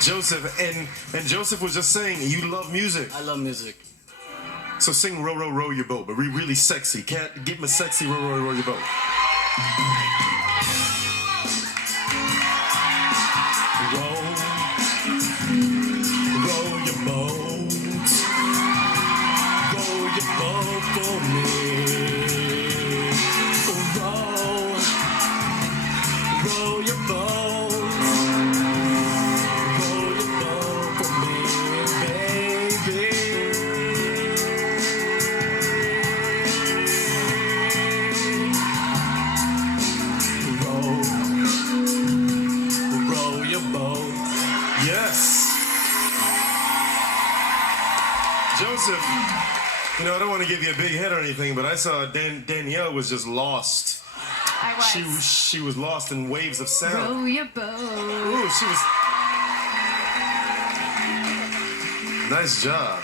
Joseph, and Joseph was just saying you love music. I love music. So sing "Row, Row, Row Your Boat," but really sexy. Can't give him a sexy "Row, Row, Row Your Boat." Row, row your boat, row your boat for me. Row, row your boat, row your boat for me, baby. Row, row your boat. Yes. Joseph, you know, I don't want to give you a big head or anything, but I saw Danielle was just lost. I was. She was lost in waves of sound. Row your boat. Ooh, she was. Nice job.